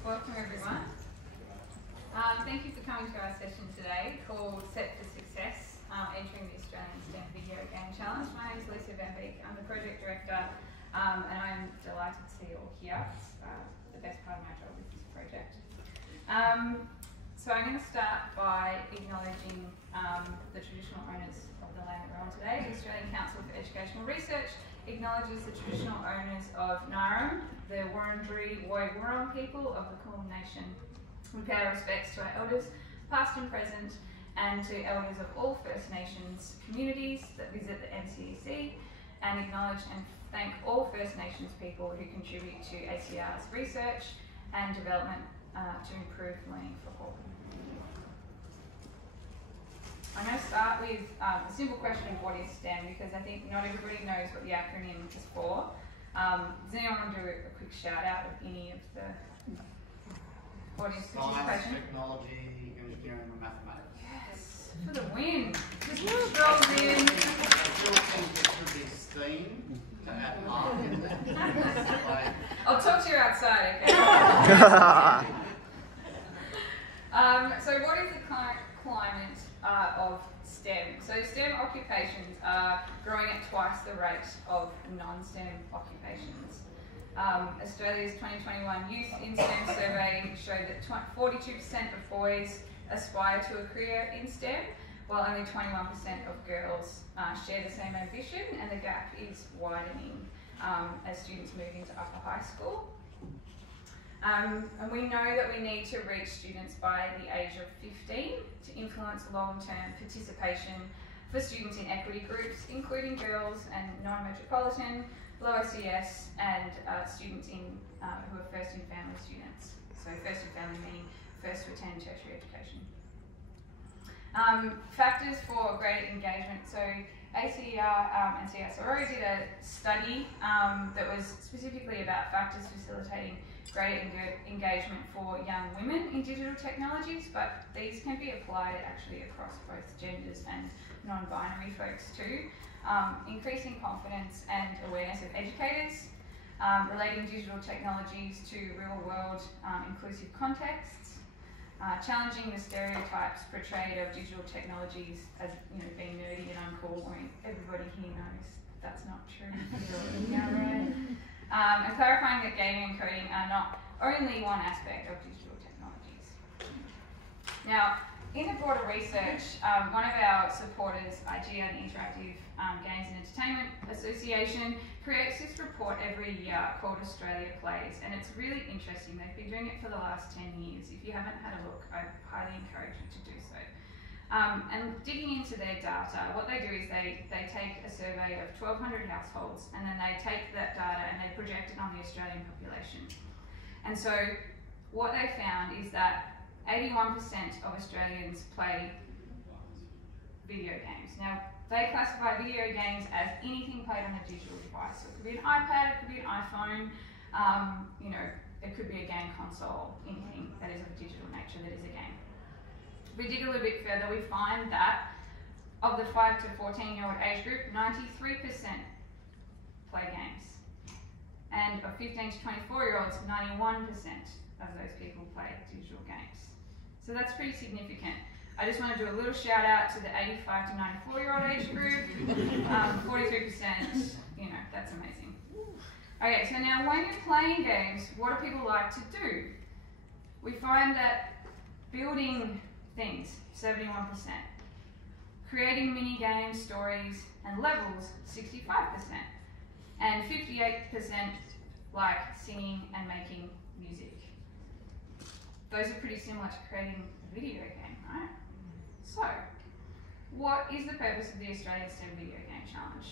Welcome everyone. Thank you for coming to our session today called Set for Success, Entering the Australian STEM Video Game Challenge. My name is Lisa Van Beek, I'm the Project Director and I'm delighted to see you all here. It's the best part of my job with this project. So I'm going to start by acknowledging the traditional owners of the land that we're on today. The Australian Council for Educational Research acknowledges the traditional owners of Naarm, the Wurundjeri Woi-wurrung people of the Kulin Nation. We pay our respects to our elders, past and present, and to elders of all First Nations communities that visit the NCEC, and acknowledge and thank all First Nations people who contribute to ACR's research and development to improve learning for all. I'm going to start with a simple question of what is STEM, because I think not everybody knows what the acronym is for. Does anyone want to do a quick shout out of any of the audience participation? Science, technology, engineering, and mathematics. Yes, for the win. Just strolls in. I still think it should be STEAM to add art in there. I'll talk to you outside, okay? So what is the current climate of STEM? So STEM occupations are growing at twice the rate of non-STEM occupations. Australia's 2021 Youth in STEM survey showed that 42% of boys aspire to a career in STEM, while only 21% of girls share the same ambition, and the gap is widening as students move into upper high school. And we know that we need to reach students by the age of 15 to influence long-term participation for students in equity groups, including girls and non-metropolitan, low SES, and students who are first in family students. So first in family meaning first to attend tertiary education. Factors for greater engagement. So ACR and CSRO did a study that was specifically about factors facilitating greater engagement for young women in digital technologies, but these can be applied actually across both genders and non-binary folks too. Increasing confidence and awareness of educators, relating digital technologies to real-world inclusive contexts, challenging the stereotypes portrayed of digital technologies as being nerdy and uncool. I mean, everybody here knows that's not true. Yeah, right. And clarifying that gaming and coding are not only one aspect of digital technologies. Now, in the broader research, one of our supporters, IGN Interactive Games and Entertainment Association, creates this report every year called Australia Plays, and it's really interesting. They've been doing it for the last 10 years. If you haven't had a look, I highly encourage you to do so. And digging into their data, what they do is they take a survey of 1,200 households, and then they take that data and they project it on the Australian population. And so what they found is that 81% of Australians play video games. Now, they classify video games as anything played on a digital device. So it could be an iPad, it could be an iPhone, it could be a game console, anything that is of a digital nature that is a game. If we dig a little bit further, we find that of the 5 to 14-year-old age group, 93% play games. And of 15 to 24-year-olds, 91% of those people play digital games. So that's pretty significant. I just want to do a little shout out to the 85 to 94-year-old age group. 43%, that's amazing. Okay, so now when you're playing games, what do people like to do? We find that building things, 71%. Creating mini games, stories, and levels, 65%. And 58% like singing and making music. Those are pretty similar to creating a video game, right? So, what is the purpose of the Australian STEM Video Game Challenge?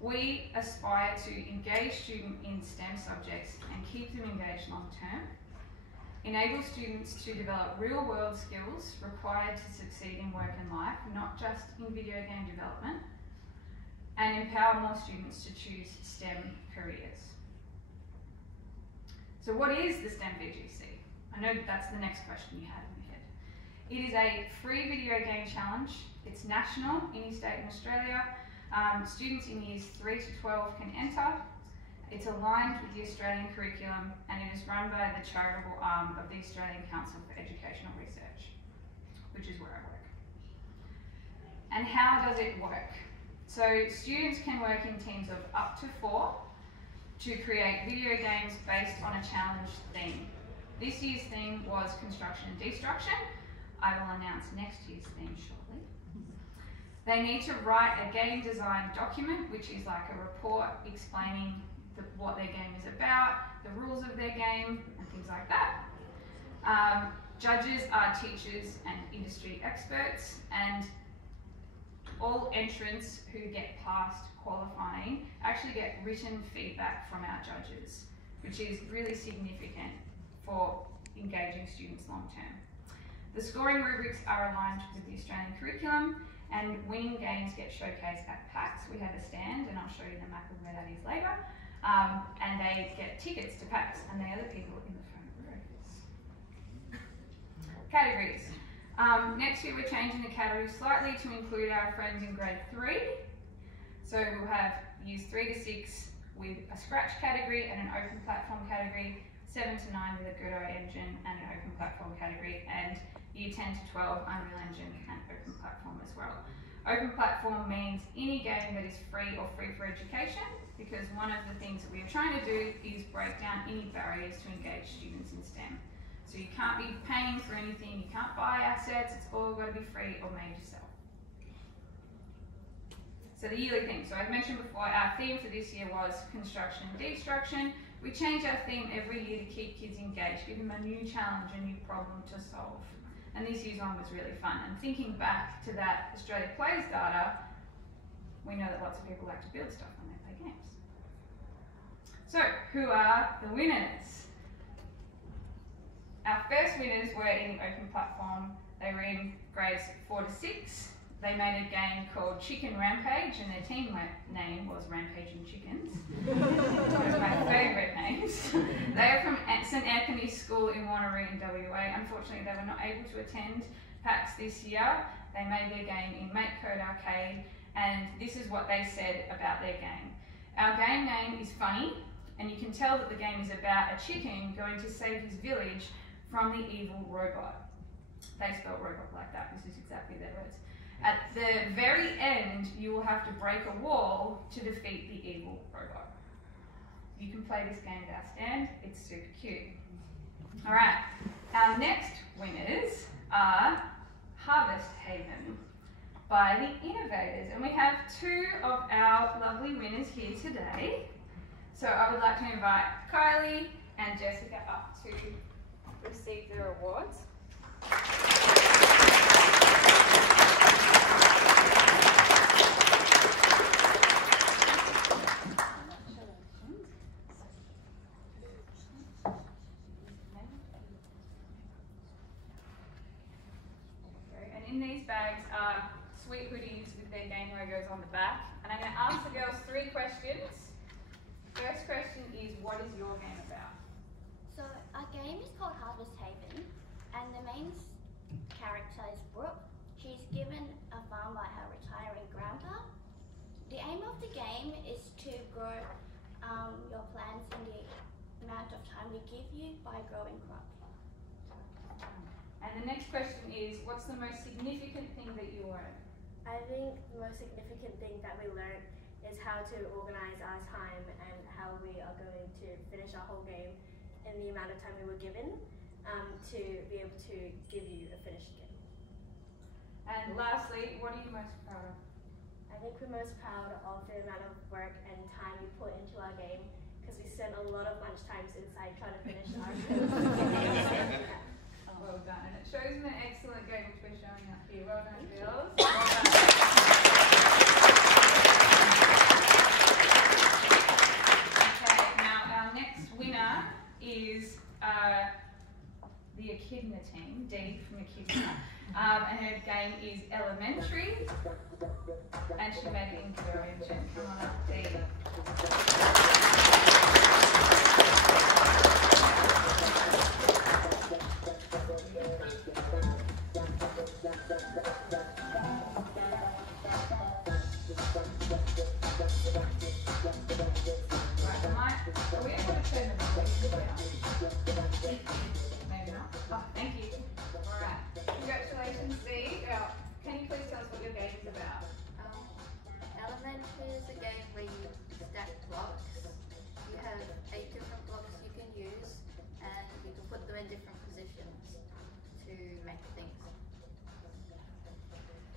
We aspire to engage students in STEM subjects and keep them engaged long term, enable students to develop real-world skills required to succeed in work and life, not just in video game development, and empower more students to choose STEM careers. So what is the STEM VGC? I know that's the next question you had in your head. It is a free video game challenge. It's national, any state in Australia. Students in years 3 to 12 can enter. It's aligned with the Australian curriculum and it is run by the charitable arm of the Australian Council for Educational Research, which is where I work. And how does it work? So students can work in teams of up to 4 to create video games based on a challenge theme. This year's theme was construction and destruction. I will announce next year's theme shortly. They need to write a game design document, which is like a report explaining what their game is about, the rules of their game, and things like that. Judges are teachers and industry experts, and all entrants who get past qualifying actually get written feedback from our judges, which is really significant for engaging students long term. The scoring rubrics are aligned with the Australian curriculum, and winning games get showcased at PAX. We have a stand, and I'll show you the map of where that is later. And they get tickets to PAX, and they are the people in the front rows. Categories. Next year we're changing the categories slightly to include our friends in grade 3. So we'll have years 3 to 6 with a scratch category and an open platform category, 7 to 9 with a Godot engine and an open platform category, and year 10 to 12 Unreal Engine and open platform as well. Open platform means any game that is free or free for education, because one of the things that we are trying to do is break down any barriers to engage students in STEM. So you can't be paying for anything, you can't buy assets, it's all got to be free or made yourself. So the yearly theme. So I've mentioned before, our theme for this year was construction and destruction. We change our theme every year to keep kids engaged, give them a new challenge, a new problem to solve. And this year's one was really fun. And thinking back to that Australia Plays data, we know that lots of people like to build stuff when they play games. So, who are the winners? Our first winners were in the open platform. They were in grades 4 to 6. They made a game called Chicken Rampage, and their team name was Rampaging Chickens. One of my favourite names. They are from St Anthony's School in Wanneroo in WA. Unfortunately, they were not able to attend PAX this year. They made their game in MakeCode Arcade, and this is what they said about their game. Our game name is funny, and you can tell that the game is about a chicken going to save his village from the evil robot. They spelled robot like that. This is exactly their words. At the very end, you will have to break a wall to defeat the evil robot. You can play this game at our stand. It's super cute. All right, our next winners are Harvest Haven by the Innovators. And we have 2 of our lovely winners here today. So I would like to invite Kylie and Jessica up to receive their awards. In these bags are sweet hoodies with their game logos on the back. And I'm going to ask the girls 3 questions. First question is, what is your game about? So our game is called Harvest Haven, and the main character is Brooke. She's given a farm by her retiring grandpa. The aim of the game is to grow your plants in the amount of time we give you by growing crops. And the next question is, what's the most significant thing that you learned? I think the most significant thing that we learned is how to organize our time and how we are going to finish our whole game in the amount of time we were given to be able to give you a finished game. And lastly, what are you most proud of? I think we're most proud of the amount of work and time we put into our game, because we spent a lot of lunch times inside trying to finish our game. Well done, and it shows in the excellent game which we're showing up here. Well done, girls. Okay, now our next winner is the Echidna team, Dee from Echidna, and her game is Elementary, and she made it in Godot engine. Come on up, Dee. Right, Are we able to turn the volume down? Maybe not. Oh, thank you. Alright. Congratulations, Z. Now, can you please tell us what your game is about? Elementary is a game where you stack blocks. You have 8 different blocks you can use, and you can put them in different positions to make things.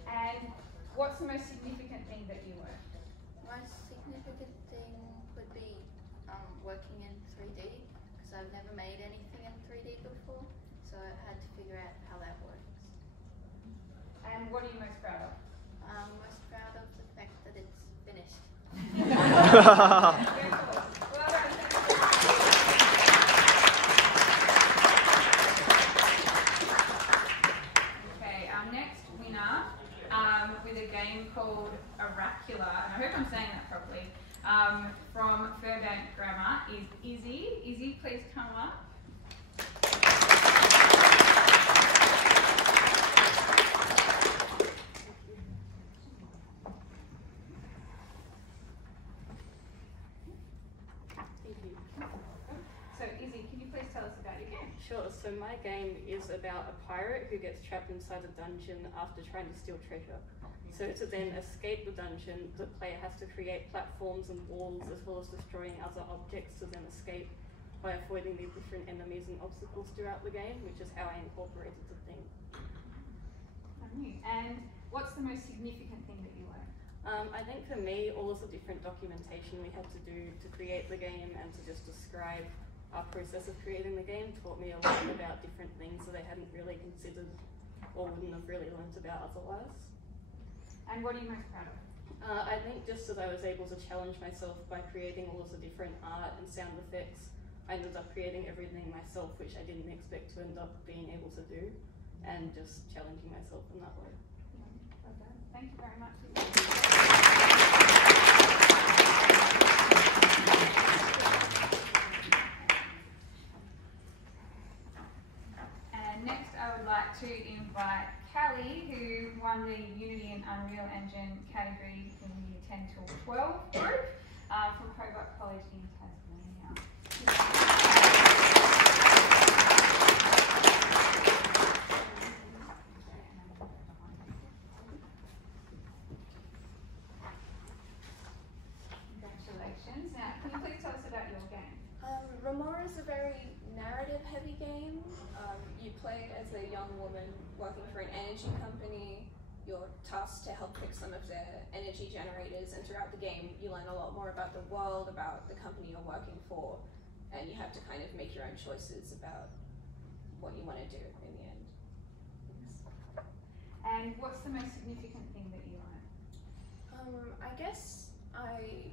And what's the most significant thing that you learned? Most significant thing would be working in 3D, because I've never made anything in 3D before, so I had to figure out how that works. And what are you most proud of? I'm most proud of the fact that it's finished. Very cool. Well done. Okay, our next winner with a game called Oracular, and I hope I'm saying that properly, from Fairbank Grammar is Izzy. Izzy, please come up. So Izzy, can you please tell us about your game? Sure, so my game is about a pirate who gets trapped inside a dungeon after trying to steal treasure. So to then escape the dungeon, the player has to create platforms and walls as well as destroying other objects to then escape by avoiding the different enemies and obstacles throughout the game, which is how I incorporated the theme. And what's the most significant thing that you learned? I think for me, all of the different documentation we had to do to create the game and to just describe our process of creating the game taught me a lot about different things that I hadn't really considered or wouldn't have really learnt about otherwise. And what are you most proud of? I think just that I was able to challenge myself by creating all of the different art and sound effects. I ended up creating everything myself, which I didn't expect to end up being able to do, and just challenging myself in that way. Well done. Thank you very much. And next I would like to invite Callie, who won the Unity and Unreal Engine category in the Year 10 till 12 group from Hobart College in Tasmania. Congratulations. Now, can you please tell us about your game? Remora is a very narrative-heavy game. You play as a young woman working for an energy company. You're tasked to help fix some of their energy generators, and throughout the game you learn a lot more about the world, about the company you're working for, and you have to kind of make your own choices about what you want to do in the end. And what's the most significant thing that you learned? I guess I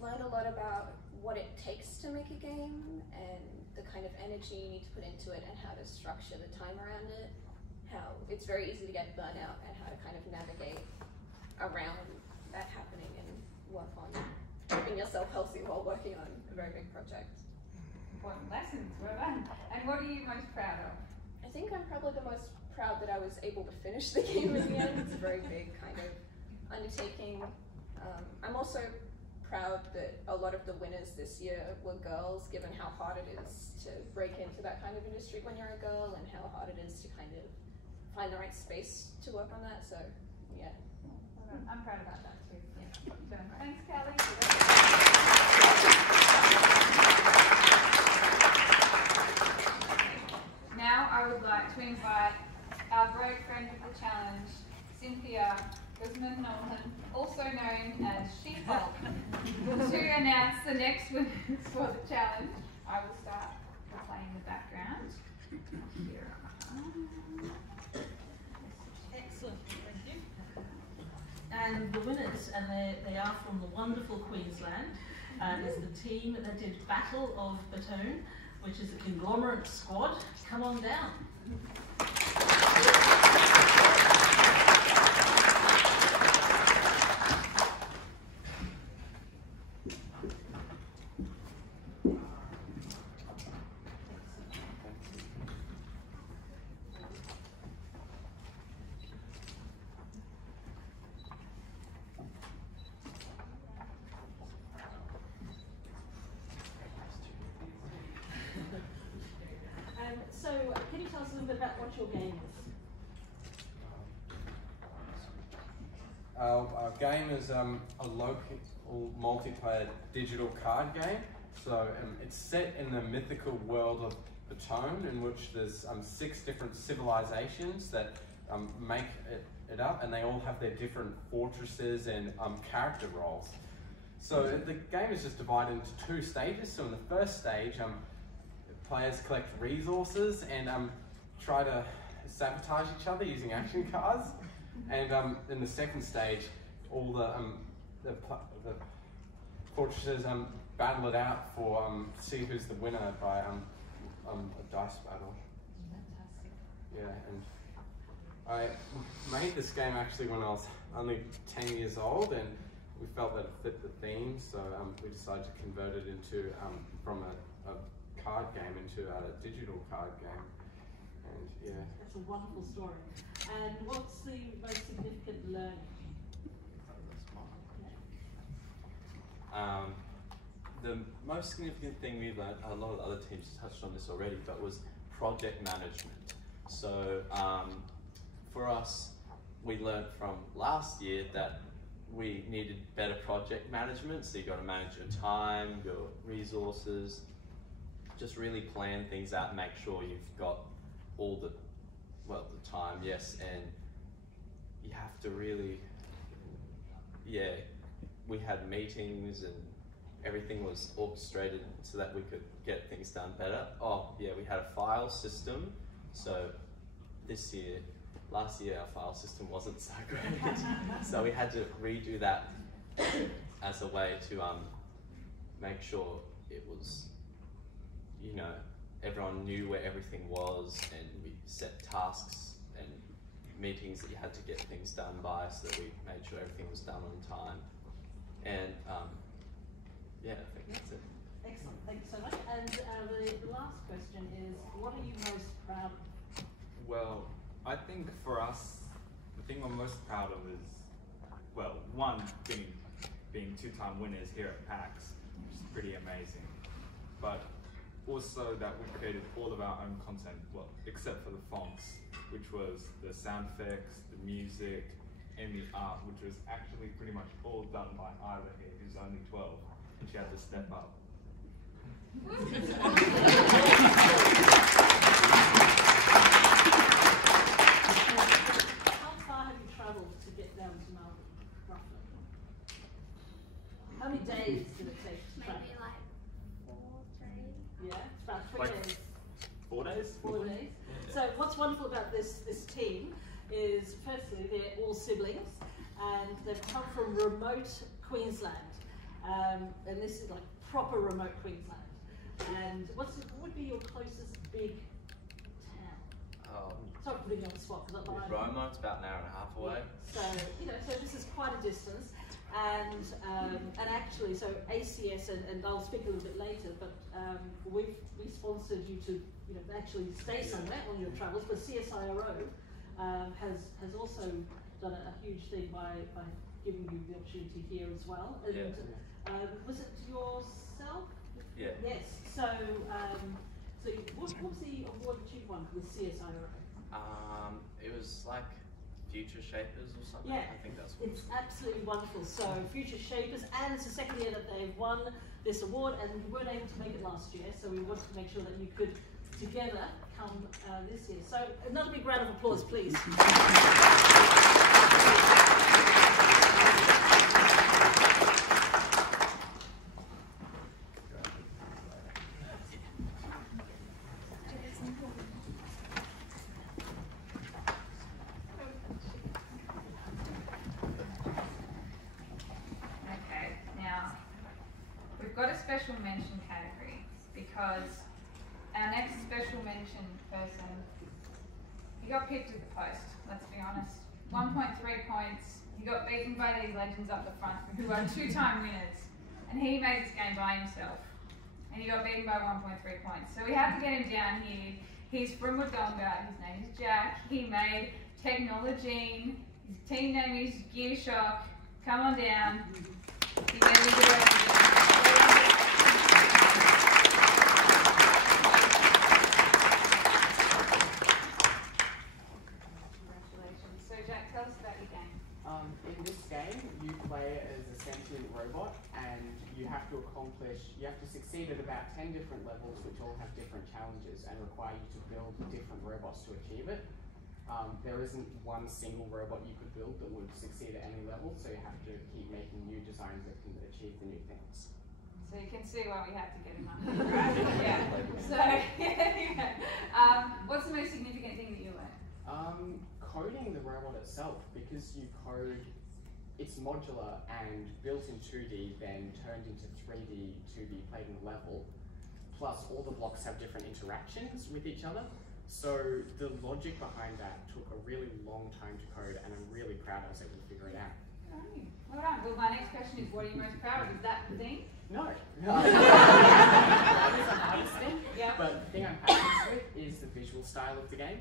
learned a lot about what it takes to make a game and the kind of energy you need to put into it and how to structure the time around it. How it's very easy to get burnt out and how to kind of navigate around that happening and work on keeping yourself healthy while working on a very big project. Important lessons, well done. And what are you most proud of? I think I'm probably the most proud that I was able to finish the game in the end. It's a very big kind of undertaking. I'm also proud that a lot of the winners this year were girls, given how hard it is to break into that kind of industry when you're a girl and how hard it is to kind of find the right space to work on that. So, yeah. Well, I'm proud about that too. Yeah. Thanks, Callie. Now I would like to invite our great friend of the challenge, Cynthia Guzman-Nolan, also known as She-Hulk, to announce the next winners for the challenge. I will start playing the background. Excellent, thank you. And the winners, and they are from the wonderful Queensland, is the team that did Battle of Baton, which is a conglomerate squad. Come on down. little bit about what your game is. Our game is a local multiplayer digital card game. So it's set in the mythical world of Batone, in which there's 6 different civilizations that make it up, and they all have their different fortresses and character roles. So the game is just divided into 2 stages. So in the first stage, players collect resources and try to sabotage each other using action cards. And in the second stage, all the fortresses battle it out for see who's the winner by a dice battle. Fantastic. Yeah, and I made this game actually when I was only 10 years old, and we felt that it fit the theme, so we decided to convert it into from a card game into a digital card game. And yeah, That's a wonderful story. And what's the most significant learning? The most significant thing we learned, a lot of the other teams touched on this already, but was project management. So for us, we learned from last year that we needed better project management. So you got to manage your time, your resources, just really plan things out and make sure you've got all the time, yes, and you have to really, yeah, we had meetings and everything was orchestrated so that we could get things done better. Oh yeah, we had a file system, so last year our file system wasn't so great, so we had to redo that as a way to make sure it was, you know, everyone knew where everything was, and we set tasks and meetings that you had to get things done by, so that we made sure everything was done on time. And yeah, I think that's it. Excellent, thank you so much. And the last question is, what are you most proud of? Well, I think for us, the thing we're most proud of is, well, one, being 2-time winners here at PAX, which is pretty amazing. But also that we created all of our own content, well, except for the fonts, which was the sound effects, the music, and the art, which was actually pretty much all done by Isla here, who's only 12, and she had to step up. How far have you travelled to get down to Melbourne, roughly? How many days did it take to travel? Maybe like 4 days. Yeah, it's about 3 Like days. 4 days? 4 days. So what's wonderful about this team is, firstly, they're all siblings, and they've come from remote Queensland, and this is like proper remote Queensland. And what would be your closest big town? Sorry for putting you on the spot, because I'm Roma, it's about an hour and a half away. So so this is quite a distance, and actually, so ACS, and I'll speak a little bit later, but we sponsored you to actually stay somewhere on your travels, but CSIRO has also done a huge thing by giving you the opportunity here as well. And was it yourself? Yeah. Yes. So what was the award that you won with CSIRO? It was like Future Shapers or something. Yeah, I think that's what it's absolutely wonderful. So Future Shapers, and it's the second year that they've won this award, and you weren't able to make it last year, so we wanted to make sure that you could together come this year. So another big round of applause, please. Okay, now we've got a special mention category because our next special mention person, he got picked at the post, let's be honest. 1.3 points. He got beaten by these legends up the front who are 2-time winners. And he made this game by himself. And he got beaten by 1.3 points. So we have to get him down here. He's from Wodonga. His name is Jack. He made Technologene. His team name is Gearshock. Come on down. He made me do it. you have to succeed at about 10 different levels which all have different challenges and require you to build different robots to achieve it. There isn't one single robot you could build that would succeed at any level, so you have to keep making new designs that can achieve the new things. So you can see why we had to get him up here, right? Yeah. So, what's the most significant thing that you learned? Coding the robot itself, because you code, it's modular and built in 2D, then turned into 3D to be played in a level. Plus, all the blocks have different interactions with each other. So the logic behind that took a really long time to code, and I'm really proud I was able to figure it out. Well done. Well, my next question is, what are you most proud of? Is that the thing? No. That is the hardest thing. Yeah. But the thing I'm happiest with is the visual style of the game.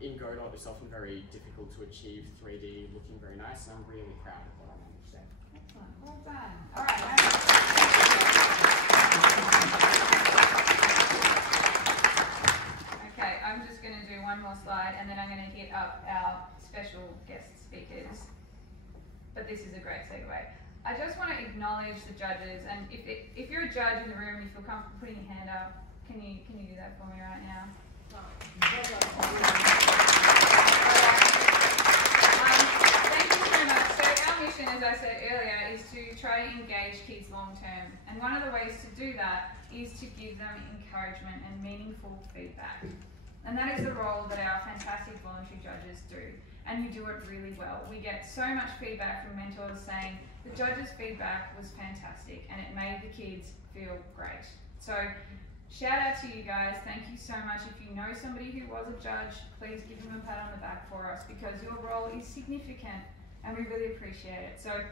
In Godot, it's often very difficult to achieve 3D looking very nice, and I'm really proud of what I managed there. Excellent. Well done. All right. Okay, I'm just going to do one more slide, and then I'm going to hit up our special guest speakers. But this is a great segue. I just want to acknowledge the judges, and if you're a judge in the room and you feel comfortable putting your hand up, can you do that for me right now? Thank you so much. So our mission, as I said earlier, is to try to engage kids long term, and one of the ways to do that is to give them encouragement and meaningful feedback. And that is the role that our fantastic voluntary judges do. And you do it really well. We get so much feedback from mentors saying the judges' feedback was fantastic and it made the kids feel great. So shout out to you guys. Thank you so much. If you know somebody who was a judge, please give them a pat on the back for us, because your role is significant and we really appreciate it. So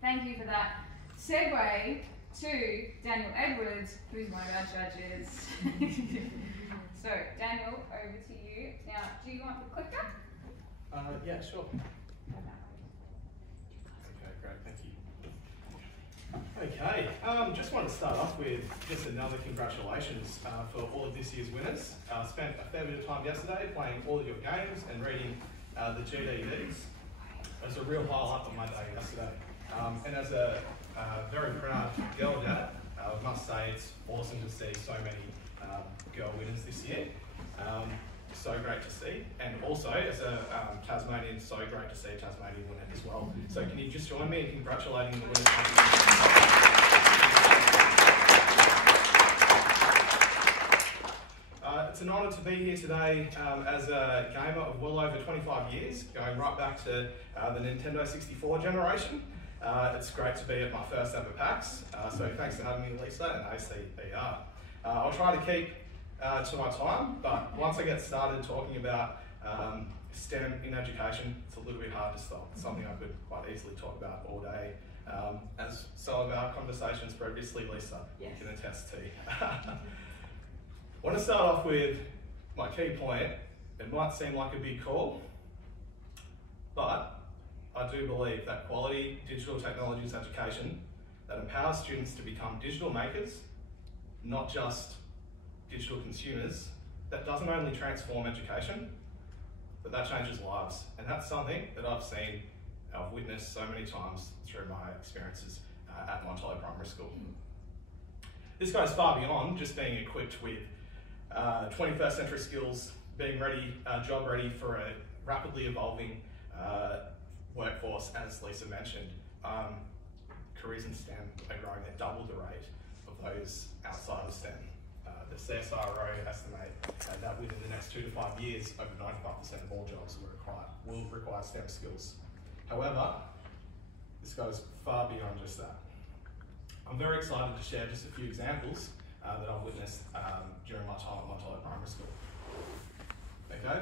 thank you for that. Segue to Daniel Edwards, who's one of our judges. So Daniel, over to you. Now, do you want the clicker? Yeah, sure. Okay, great, thank you. Okay, just want to start off with just another congratulations for all of this year's winners. Spent a fair bit of time yesterday playing all of your games and reading the GDDs. It was a real highlight of my day yesterday. And as a very proud girl dad, I must say it's awesome to see so many girl winners this year. So great to see, and also as a Tasmanian, so great to see a Tasmanian winner as well. So can you just join me in congratulating the winners? It's an honour to be here today as a gamer of well over 25 years, going right back to the Nintendo 64 generation. It's great to be at my first ever PAX, so thanks for having me, Lisa, and ACBR. I'll try to keep to my time, but once I get started talking about STEM in education, it's a little bit hard to stop. It's something I could quite easily talk about all day. As some of our conversations previously, Lisa, you can attest to. I want to start off with my key point. It might seem like a big call, but I do believe that quality digital technologies education that empowers students to become digital makers, not just digital consumers, that doesn't only transform education, but that changes lives. And that's something that I've witnessed so many times through my experiences at Montello Primary School. This goes far beyond just being equipped with 21st century skills, being ready, job ready for a rapidly evolving workforce, as Lisa mentioned. Careers in STEM are growing at double the rate of those outside of STEM. The CSIRO estimate that within the next 2 to 5 years, over 95% of all jobs will require STEM skills. However, this goes far beyond just that. I'm very excited to share just a few examples that I've witnessed during my time at Montello Primary School. Okay,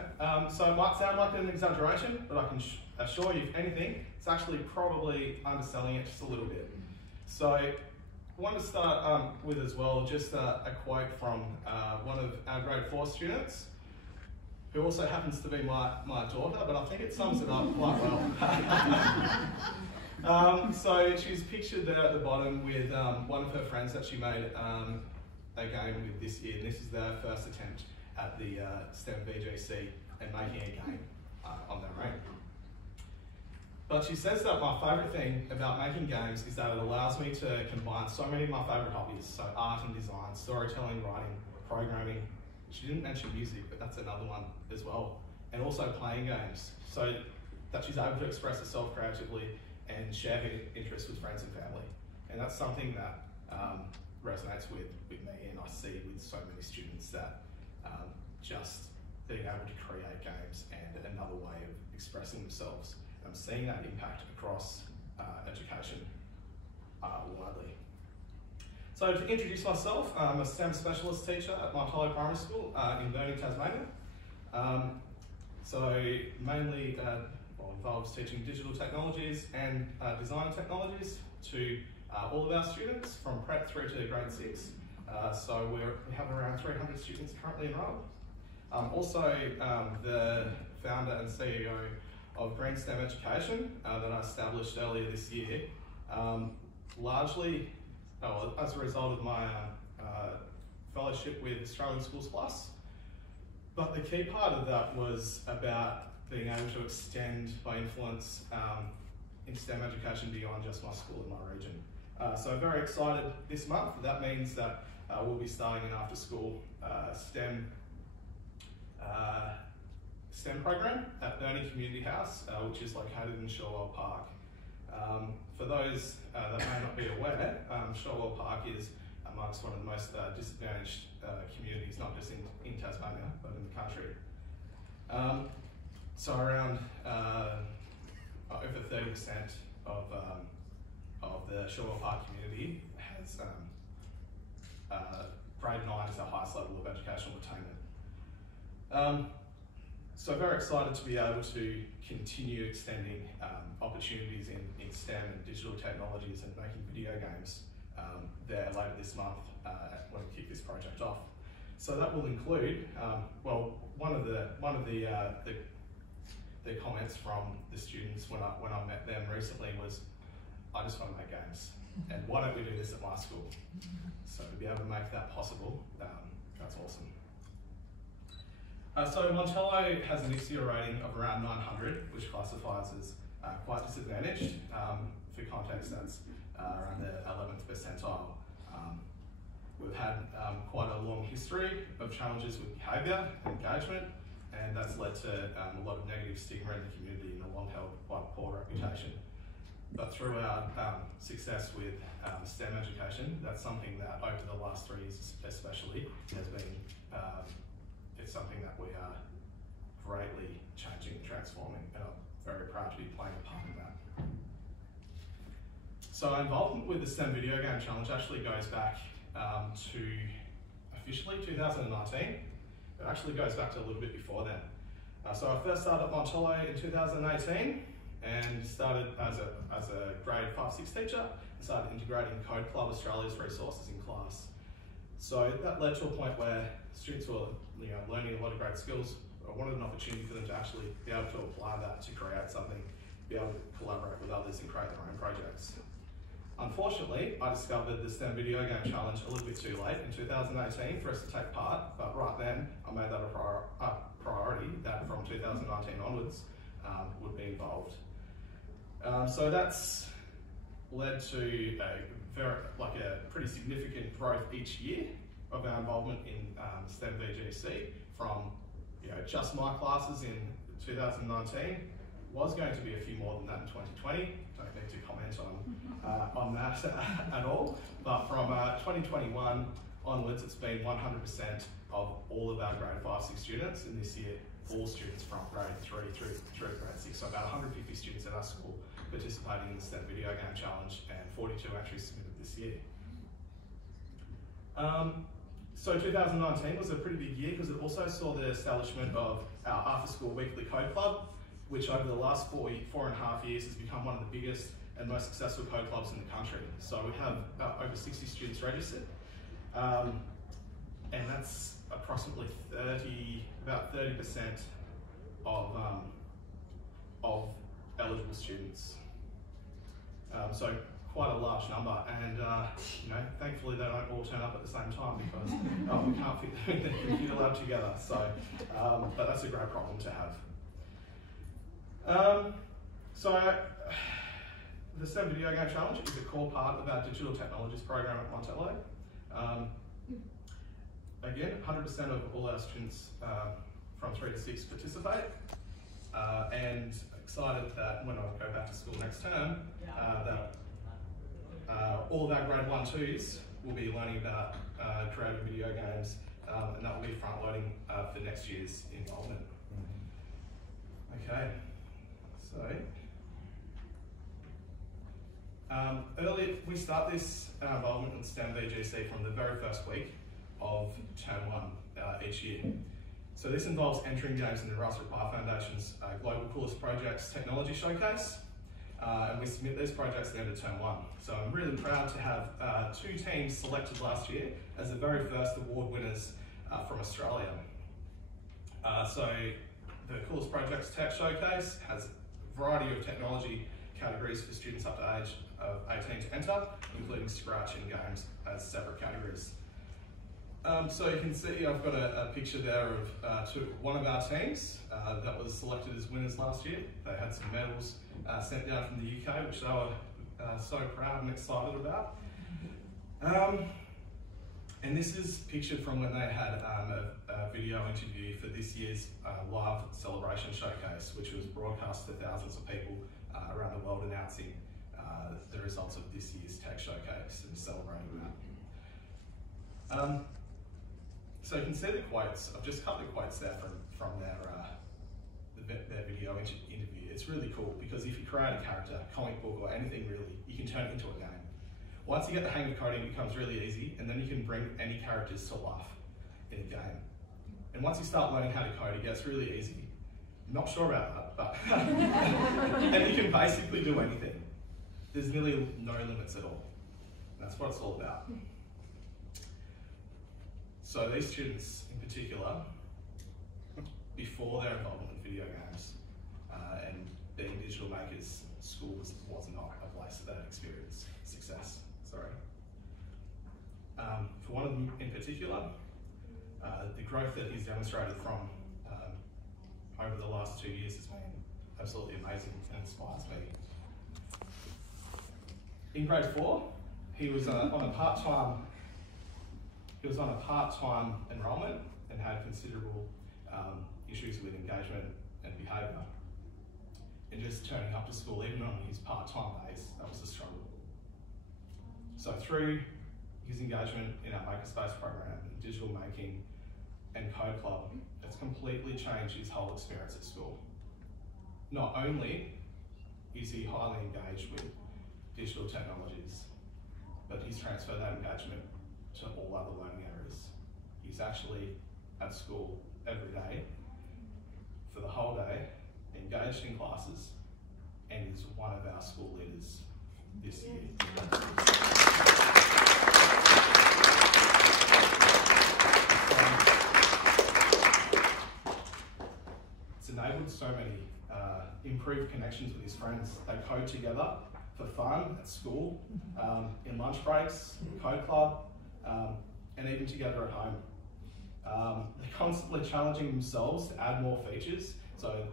so it might sound like an exaggeration, but I can assure you, if anything, it's actually probably underselling it just a little bit. So I want to start with as well just a quote from one of our grade 4 students, who also happens to be my daughter, but I think it sums it up quite well. So she's pictured there at the bottom with one of her friends that she made a game with this year, and this is their first attempt at the STEM VGC and making a game on their own. But she says that my favourite thing about making games is that it allows me to combine so many of my favourite hobbies, so art and design, storytelling, writing, programming. She didn't mention music, but that's another one as well. And also playing games, so that she's able to express herself creatively and share her interests with friends and family. And that's something that resonates with me, and I see with so many students that just being able to create games and another way of expressing themselves. I'm seeing that impact across education widely. So to introduce myself, I'm a STEM specialist teacher at Mount Hollow Primary School in Melbourne, Tasmania. So mainly involves teaching digital technologies and design technologies to all of our students from prep through to grade 6. So we have around 300 students currently enrolled. Also the founder and CEO of Green STEM Education that I established earlier this year, largely as a result of my fellowship with Australian Schools Plus. But the key part of that was about being able to extend my influence in STEM education beyond just my school and my region. So I'm very excited this month. That means that we'll be starting an after-school STEM program at Burnie Community House, which is located in Shorewell Park. For those that may not be aware, Shorewell Park is amongst one of the most disadvantaged communities, not just in Tasmania, but in the country. So around over 30% of the Shorewell Park community has grade 9 is the highest level of educational attainment. So very excited to be able to continue extending opportunities in STEM and digital technologies and making video games there later this month when we kick this project off. So that will include, well, one of the comments from the students when I met them recently was, I just want to make games, and why don't we do this at my school? So to be able to make that possible, that's awesome. So Montello has an ICSIA rating of around 900, which classifies as quite disadvantaged. For context, that's around the 11th percentile. We've had quite a long history of challenges with behaviour and engagement, and that's led to a lot of negative stigma in the community and a long-held quite poor reputation. But through our success with STEM education, that's something that over the last 3 years especially has been, it's something that we are greatly changing and transforming, and I'm very proud to be playing a part in that. So our involvement with the STEM Video Game Challenge actually goes back to officially 2019. It actually goes back to a little bit before then. So I first started at Montello in 2018 and started as a grade 5-6 teacher and started integrating Code Club Australia's resources in class. So that led to a point where students were learning a lot of great skills. I wanted an opportunity for them to actually be able to apply that to create something, be able to collaborate with others and create their own projects. Unfortunately, I discovered the STEM Video Game Challenge a little bit too late in 2018 for us to take part, but right then I made that a priority that from 2019 onwards would be involved. So that's led to a pretty significant growth each year of our involvement in STEM VGC from just my classes in 2019, was going to be a few more than that in 2020. Don't need to comment on that at all. But from 2021 onwards, it's been 100% of all of our grade 5-6 students, and this year all students from grade 3 through grade 6. So about 150 students at our school participating in the STEM Video Game Challenge, and 42 entries submitted this year. So 2019 was a pretty big year because it also saw the establishment of our after-school weekly code club, which over the last 4.5 years has become one of the biggest and most successful code clubs in the country. So we have over 60 students registered, and that's approximately about 30% of eligible students. So quite a large number, and thankfully they don't all turn up at the same time because we can't fit them in the computer lab together. So, but that's a great problem to have. So, the STEM Video Game Challenge is a core part of our Digital Technologies program at Montello. Again, 100% of all our students from 3 to 6 participate, and excited that when I go back to school next term, that all of our grade 1-2s will be learning about creating video games, and that will be front loading for next year's involvement. Okay, so we start this involvement in STEM VGC from the very first week of term 1 each year. So this involves entering games in the Raspberry Pi Foundation's Global Coolest Projects Technology Showcase, and we submit these projects at the end of term 1. So I'm really proud to have 2 teams selected last year as the very first award winners from Australia. So the Coolest Projects Tech Showcase has a variety of technology categories for students up to age of 18 to enter, including Scratch and games as separate categories. So you can see I've got a picture there of one of our teams that was selected as winners last year. They had some medals sent down from the UK, which they were so proud and excited about. And this is pictured from when they had a video interview for this year's live celebration showcase, which was broadcast to thousands of people around the world, announcing the results of this year's tech showcase and celebrating that. So you can see the quotes. I've just cut the quotes there from their video interview. It's really cool because if you create a character, comic book or anything really, you can turn it into a game. Once you get the hang of coding, it becomes really easy, and then you can bring any characters to life in a game. And once you start learning how to code, it gets really easy. I'm not sure about that, but and you can basically do anything. There's nearly no limits at all. That's what it's all about. So these students in particular, before their involvement in video games and being digital makers, school was not a place that they'd experienced success. For one of them in particular, the growth that he's demonstrated from over the last 2 years has been absolutely amazing and inspires me. In grade 4, he was on a part-time enrolment and had considerable issues with engagement and behaviour. And just turning up to school, even on his part-time days, that was a struggle. So through his engagement in our Makerspace program, digital making and Code Club, it's completely changed his whole experience at school. Not only is he highly engaged with digital technologies, but he's transferred that engagement to all other learning areas. He's actually at school every day, for the whole day, engaged in classes, and is one of our school leaders this year. It's enabled so many improved connections with his friends. They code together for fun at school, in lunch breaks, Code Club, and even together at home. They're constantly challenging themselves to add more features. So,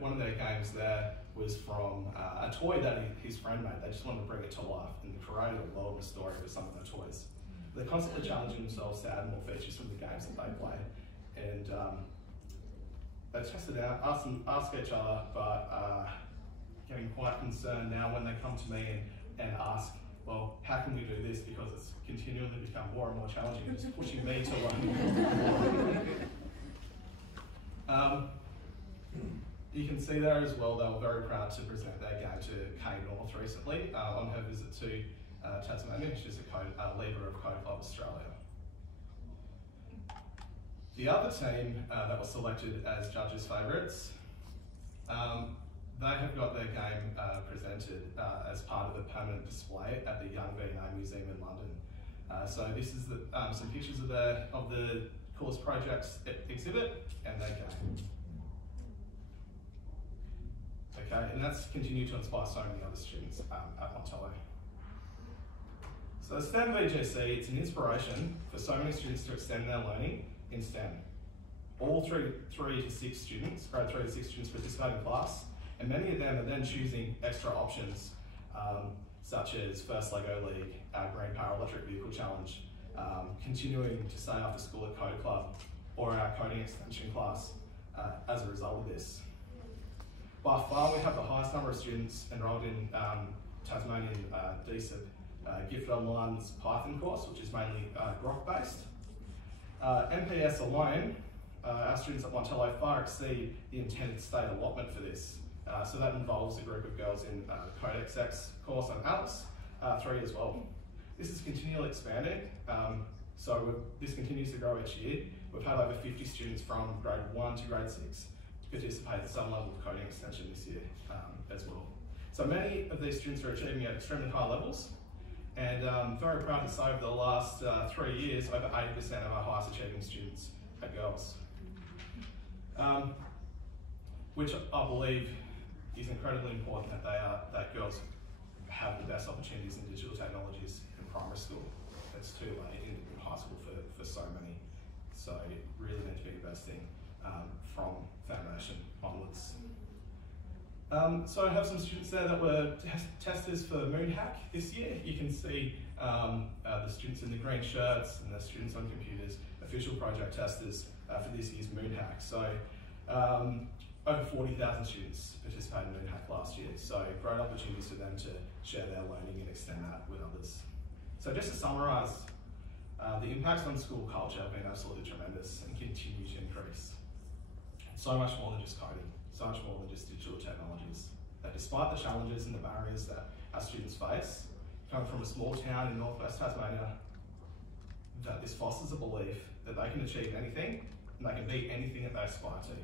one of their games there was from a toy that his friend made. They just wanted to bring it to life and create a world and a story with some of their toys. They're constantly challenging themselves to add more features from the games that they play. And they test it out, ask each other, but getting quite concerned now when they come to me and ask, well, how can we do this? Because it's continually become more and more challenging. It's pushing me to learn. You can see there as well, they were very proud to present their game to Kay North recently on her visit to Tasmania. She's a leader of Code Club Australia. The other team that was selected as judges' favourites, they have got their game presented as part of a permanent display at the Young V&A Museum in London. So this is some pictures of the Coolest Projects exhibit and their game. Okay, and that's continued to inspire so many other students at Montello. So STEM VGC, it's an inspiration for so many students to extend their learning in STEM. All 3 to 6 students, grade 3 to 6 students participate in class, And many of them are then choosing extra options, such as First Lego League, our Green Power Electric Vehicle Challenge, continuing to stay after school at Code Club, or our coding extension class as a result of this. By far, we have the highest number of students enrolled in Tasmanian DSIP, Gifted Online's Python course, which is mainly Grok based. MPS alone, our students at Montello far exceed the intended state allotment for this. So that involves a group of girls in Codex X course and Alex 3 as well. This is continually expanding, this continues to grow each year. We've had over 50 students from grade 1 to grade 6 to participate at some level of coding extension this year as well. So many of these students are achieving at extremely high levels, and I'm very proud to say over the last 3 years, over 80% of our highest achieving students are girls. Which I believe is incredibly important that girls have the best opportunities in digital technologies in primary school. It's too late in high school for so many. So you really need to be investing from foundation onwards. So I have some students there that were testers for MoonHack this year. You can see the students in the green shirts and the students on computers, official project testers for this year's MoonHack. So over 40,000 students participated in MoonHack last year. So great opportunities for them to share their learning and extend that with others. So just to summarise, the impacts on school culture have been absolutely tremendous and continue to increase. So much more than just coding, so much more than just digital technologies. That despite the challenges and the barriers that our students face, coming from a small town in northwest Tasmania, that this fosters a belief that they can achieve anything and they can be anything that they aspire to.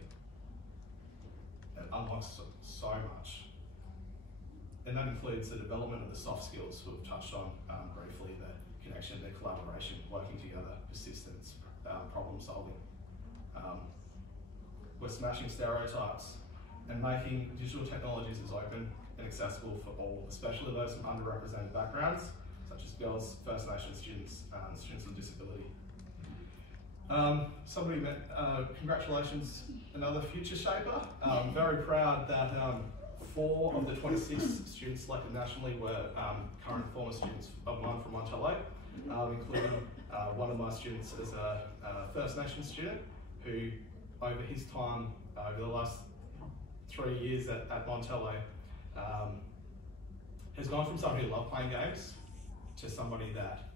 It unlocks so much. And that includes the development of the soft skills we've touched on briefly, the connection, the collaboration, working together, persistence, problem solving. We're smashing stereotypes and making digital technologies as open and accessible for all, especially those from underrepresented backgrounds, such as girls, First Nation students, students with disability. Congratulations, another Future Shaper. I'm very proud that 4 of the 26 students selected nationally were current and former students of mine from Montello, including one of my students as a First Nation student who, over his time, over the last 3 years at Montello, has gone from somebody who loved playing games to somebody that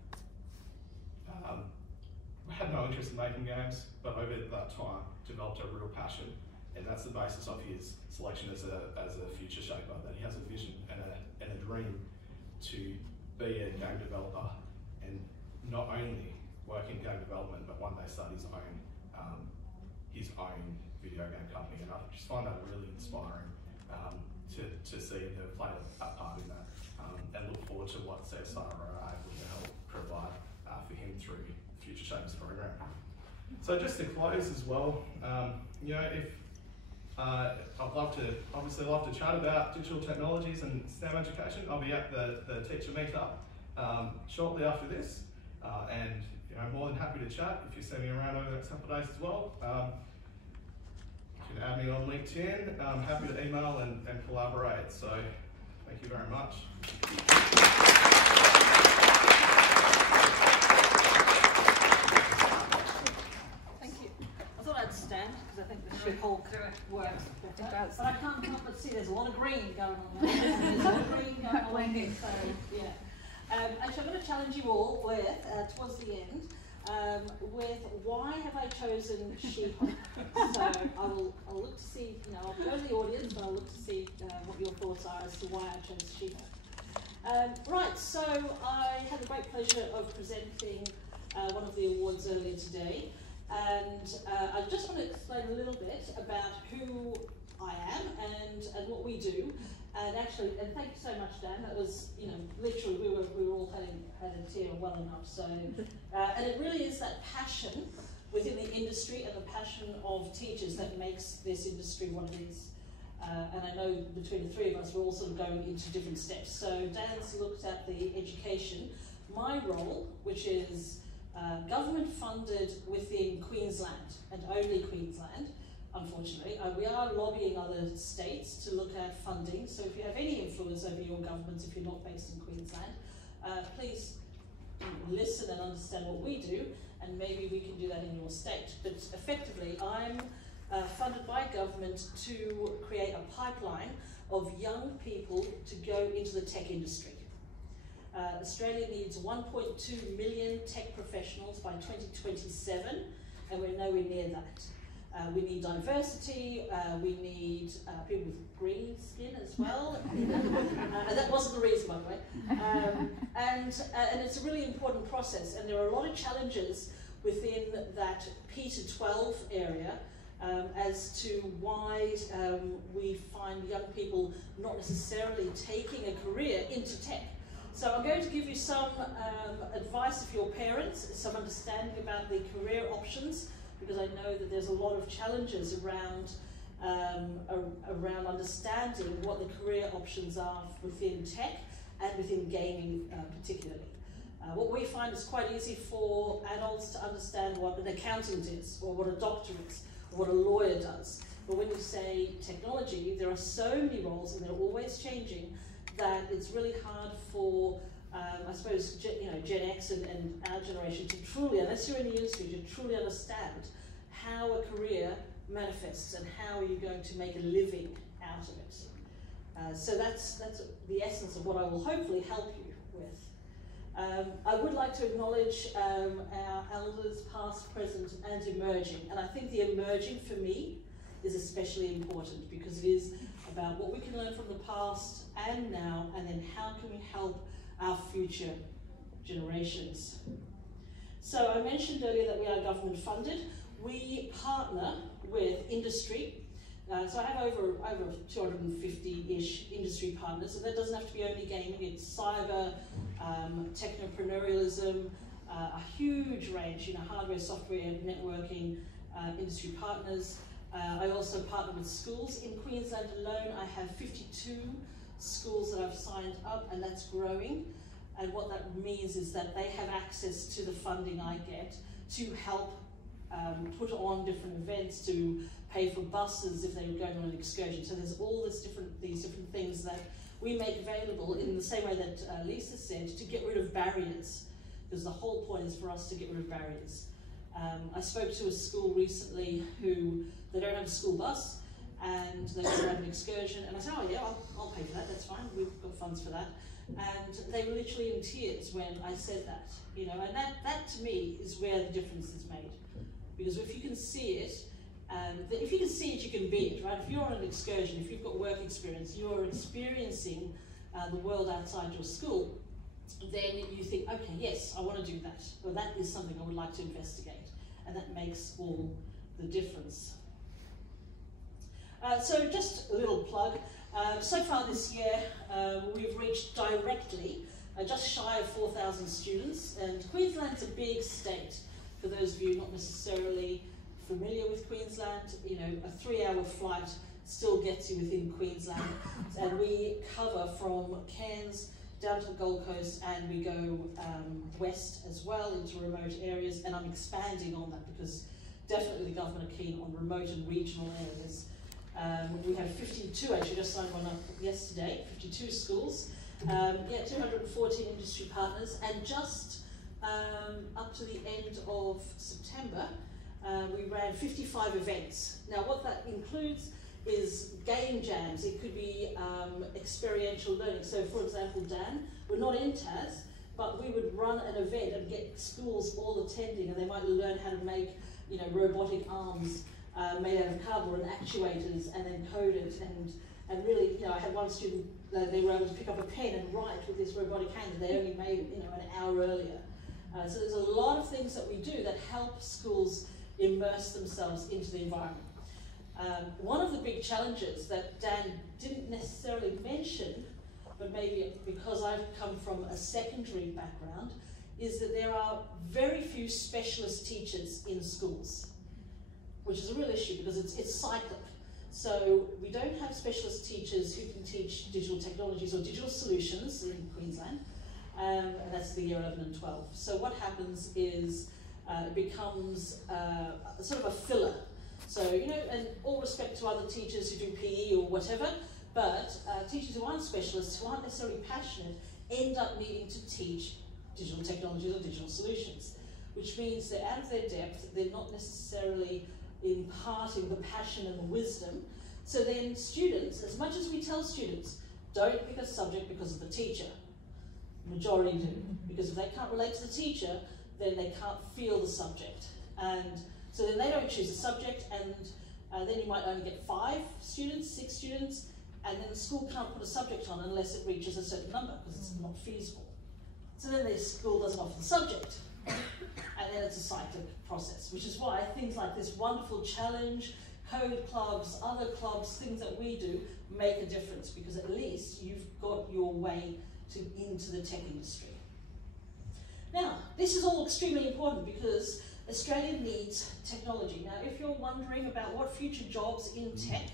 had no interest in making games, but over that time developed a real passion, and that's the basis of his selection as a future shaper. That he has a vision and a dream to be a game developer, and not only work in game development, but one day start his own video game company. And I just find that really inspiring to see him have played a part in that, and look forward to what CSIRO are able to help provide for him through Future Shapers program. So just to close as well, you know, I'd obviously love to chat about digital technologies and STEM education. I'll be at the teacher meetup shortly after this, and you know, I'm more than happy to chat if you see me around over the next couple of days as well. You can add me on LinkedIn. I'm happy to email and collaborate. So thank you very much. Stand because I think the ship hulk works better. But I can't help but see there's a lot of green going on there. There's a lot of green going on here, so yeah. Actually, I'm going to challenge you all with, towards the end, with why have I chosen She-Hulk? So I'll look to see, you know, I'll go to the audience, but I'll look to see what your thoughts are as to why I chose She-Hulk. Right, so I had the great pleasure of presenting one of the awards earlier today. And I just want to explain a little bit about who I am and what we do. And actually, and thank you so much, Dan. That was, you know, literally we were all had a tear well enough. So, and it really is that passion within the industry and the passion of teachers that makes this industry what it is. And I know between the three of us, we're all sort of going into different steps. So Dan's looked at the education. My role, which is government funded within Queensland and only Queensland, unfortunately. We are lobbying other states to look at funding, so if you have any influence over your governments, if you're not based in Queensland, please listen and understand what we do, and maybe we can do that in your state. But effectively, I'm funded by government to create a pipeline of young people to go into the tech industry. Australia needs 1.2 million tech professionals by 2027, and we're nowhere near that. We need diversity, we need people with green skin as well. And that wasn't the reason, by the way. And it's a really important process, and there are a lot of challenges within that P to 12 area as to why we find young people not necessarily taking a career into tech. So I'm going to give you some advice if you're parents, some understanding about the career options, because I know that there's a lot of challenges around around understanding what the career options are within tech and within gaming particularly. What we find is quite easy for adults to understand what an accountant is, or what a doctor is, or what a lawyer does. But when you say technology, there are so many roles and they're always changing that it's really hard for, I suppose, Gen X and our generation to truly, unless you're in the industry, to truly understand how a career manifests and how are you going to make a living out of it. So that's the essence of what I will hopefully help you with. I would like to acknowledge our elders, past, present, and emerging. And I think the emerging, for me, is especially important because it is about what we can learn from the past and now, and then how can we help our future generations. So I mentioned earlier that we are government funded. We partner with industry. So I have over 250-ish industry partners, and that doesn't have to be only gaming, it's cyber, technopreneurialism, a huge range, hardware, software, networking, industry partners. I also partner with schools. In Queensland alone, I have 52 schools that I've signed up, and that's growing. And what that means is that they have access to the funding I get to help put on different events, to pay for buses if they were going on an excursion. So there's all these different things that we make available in the same way that Lisa said, to get rid of barriers, because the whole point is for us to get rid of barriers. I spoke to a school recently who, they don't have a school bus and they want to have an excursion, and I said, oh yeah, I'll pay for that, that's fine, we've got funds for that. And they were literally in tears when I said that, and that to me is where the difference is made. Because if you can see it, you can be it, right? If you're on an excursion, if you've got work experience, you're experiencing the world outside your school, then you think, okay, yes, I want to do that, or that is something I would like to investigate, and that makes all the difference. So just a little plug. So far this year, we've reached directly just shy of 4,000 students, and Queensland's a big state. For those of you not necessarily familiar with Queensland, a 3-hour flight still gets you within Queensland, and we cover from Cairns down to the Gold Coast, and we go west as well into remote areas, and I'm expanding on that because definitely the government are keen on remote and regional areas. We have 52, actually just signed one up yesterday, 52 schools, 214 industry partners, and just up to the end of September, we ran 55 events. Now what that includes is game jams. It could be experiential learning. So for example, Dan, we're not in TAS, but we would run an event and get schools all attending, and they might learn how to make robotic arms made out of cardboard and actuators, and then code it, and really, I had one student, they were able to pick up a pen and write with this robotic hand that they only made an hour earlier. So there's a lot of things that we do that help schools immerse themselves into the environment. One of the big challenges that Dan didn't necessarily mention, but maybe because I've come from a secondary background, is that there are very few specialist teachers in schools, which is a real issue because it's cyclic. So we don't have specialist teachers who can teach digital technologies or digital solutions in Queensland, and that's the year 11 and 12. So what happens is it becomes sort of a filler. So, you know, and all respect to other teachers who do PE or whatever, but teachers who aren't specialists, who aren't necessarily passionate, end up needing to teach digital technologies or digital solutions, which means they're out of their depth, they're not necessarily imparting the passion and the wisdom. So then students, as much as we tell students, don't pick a subject because of the teacher. Majority do, because if they can't relate to the teacher, then they can't feel the subject. And so then they don't choose a subject, and then you might only get 5 students, 6 students, and then the school can't put a subject on unless it reaches a certain number, because it's not feasible. So then the school doesn't offer the subject, and then it's a cyclic process, which is why things like this wonderful challenge, code clubs, other clubs, things that we do make a difference, because at least you've got your way into the tech industry. Now, this is all extremely important because Australia needs technology. Now, if you're wondering about what future jobs in tech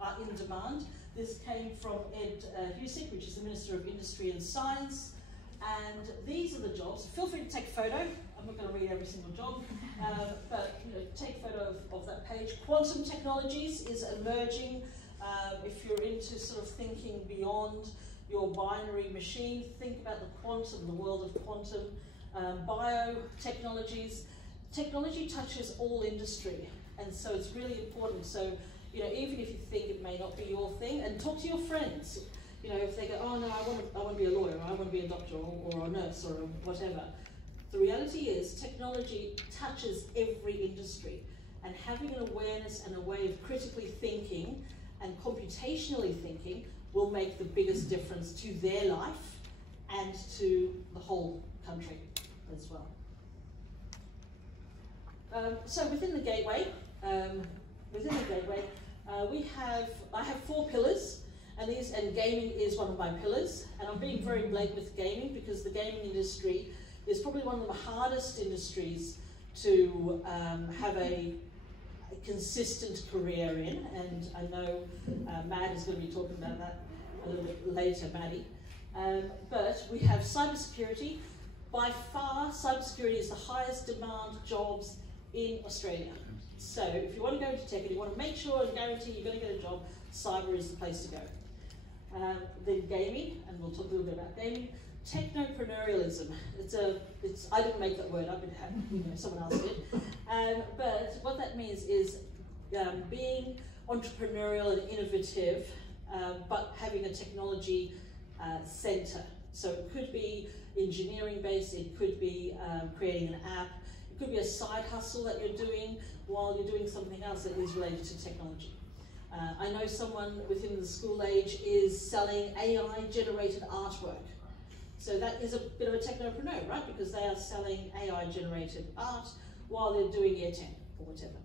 are in demand, this came from Ed Husick, which is the Minister of Industry and Science, and these are the jobs. Feel free to take a photo. I'm not going to read every single job, but you know, take a photo of that page. Quantum technologies is emerging. If you're into sort of thinking beyond your binary machine, think about the quantum, the world of quantum. Biotechnologies. Technology touches all industry, and so it's really important. So, you know, even if you think it may not be your thing, and talk to your friends. You know, if they go, oh no, I want to be a lawyer, or I want to be a doctor, or a nurse, or whatever. The reality is, technology touches every industry, and having an awareness and a way of critically thinking and computationally thinking will make the biggest difference to their life and to the whole country as well. So within the gateway, I have 4 pillars, and gaming is one of my pillars. And I'm being very blatant with gaming because the gaming industry is probably one of the hardest industries to have a consistent career in. And I know Mad is going to be talking about that a little bit later, Maddie. But we have cybersecurity. By far, cybersecurity is the highest demand jobs in Australia. So if you want to go into tech and you want to make sure and guarantee you're going to get a job, cyber is the place to go. Then gaming, and we'll talk a little bit about gaming. Technopreneurialism. I didn't make that word up, someone else did. But what that means is being entrepreneurial and innovative, but having a technology center. So it could be engineering based, it could be creating an app, it could be a side hustle that you're doing while you're doing something else that is related to technology. I know someone within the school age is selling AI generated artwork. So that is a bit of a technopreneur, right? Because they are selling AI generated art while they're doing Year 10 or whatever.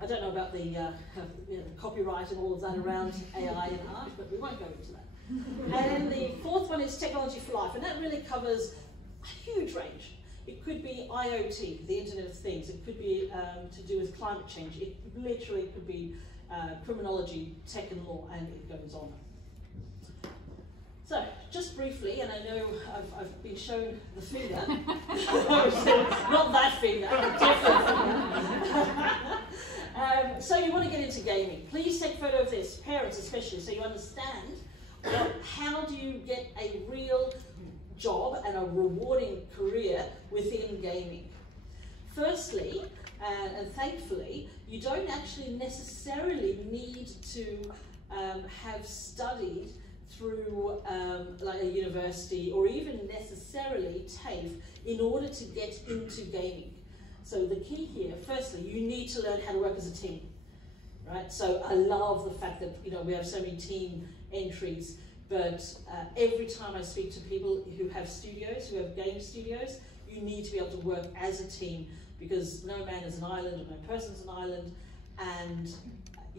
I don't know about the copyright and all of that around AI and art, but we won't go into that. And then the 4th one is technology for life, and that really covers a huge range. It could be IoT, the Internet of Things. It could be to do with climate change. It literally could be criminology, tech and law, and it goes on. So, just briefly, and I know I've been shown the finger, not that finger, a different finger. So you want to get into gaming. Please take a photo of this, parents especially, so you understand how do you get a real job and a rewarding career within gaming. Firstly, and thankfully, you don't actually necessarily need to have studied through like a university or even necessarily TAFE in order to get into gaming. So the key here, firstly, you need to learn how to work as a team, right? So I love the fact that we have so many team entries, but every time I speak to people who have studios, who have game studios, you need to be able to work as a team because no man is an island and no person's an island, and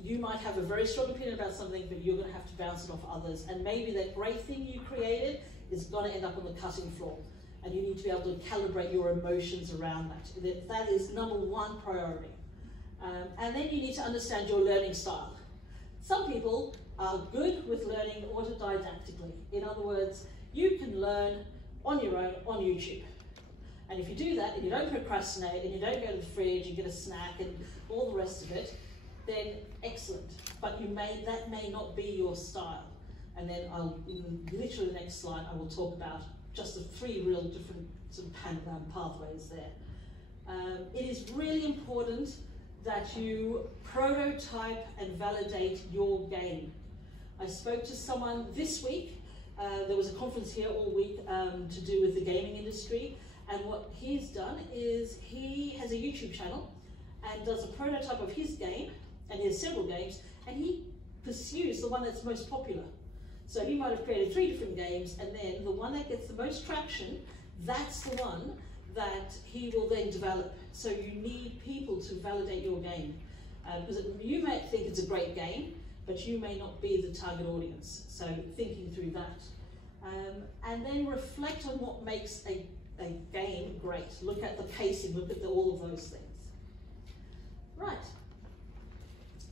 you might have a very strong opinion about something, but you're going to have to bounce it off others. And maybe that great thing you created is going to end up on the cutting floor. And you need to be able to calibrate your emotions around that. That is #1 priority. And then you need to understand your learning style. Some people are good with learning autodidactically. In other words, you can learn on your own on YouTube. And if you do that, and you don't procrastinate, and you don't go to the fridge and get a snack and all the rest of it, then excellent. But that may not be your style. And then in literally the next slide, I will talk about just the 3 real different sort of pathways there. It is really important that you prototype and validate your game. I spoke to someone this week. There was a conference here all week to do with the gaming industry, and what he's done is he has a YouTube channel and does a prototype of his game, and he has several games, and he pursues the one that's most popular. So he might have created 3 different games, and then the one that gets the most traction, that's the one that he will then develop. So you need people to validate your game. Because you might think it's a great game, but you may not be the target audience. So thinking through that. And then reflect on what makes a game great. Look at the pacing, look at all of those things. Right.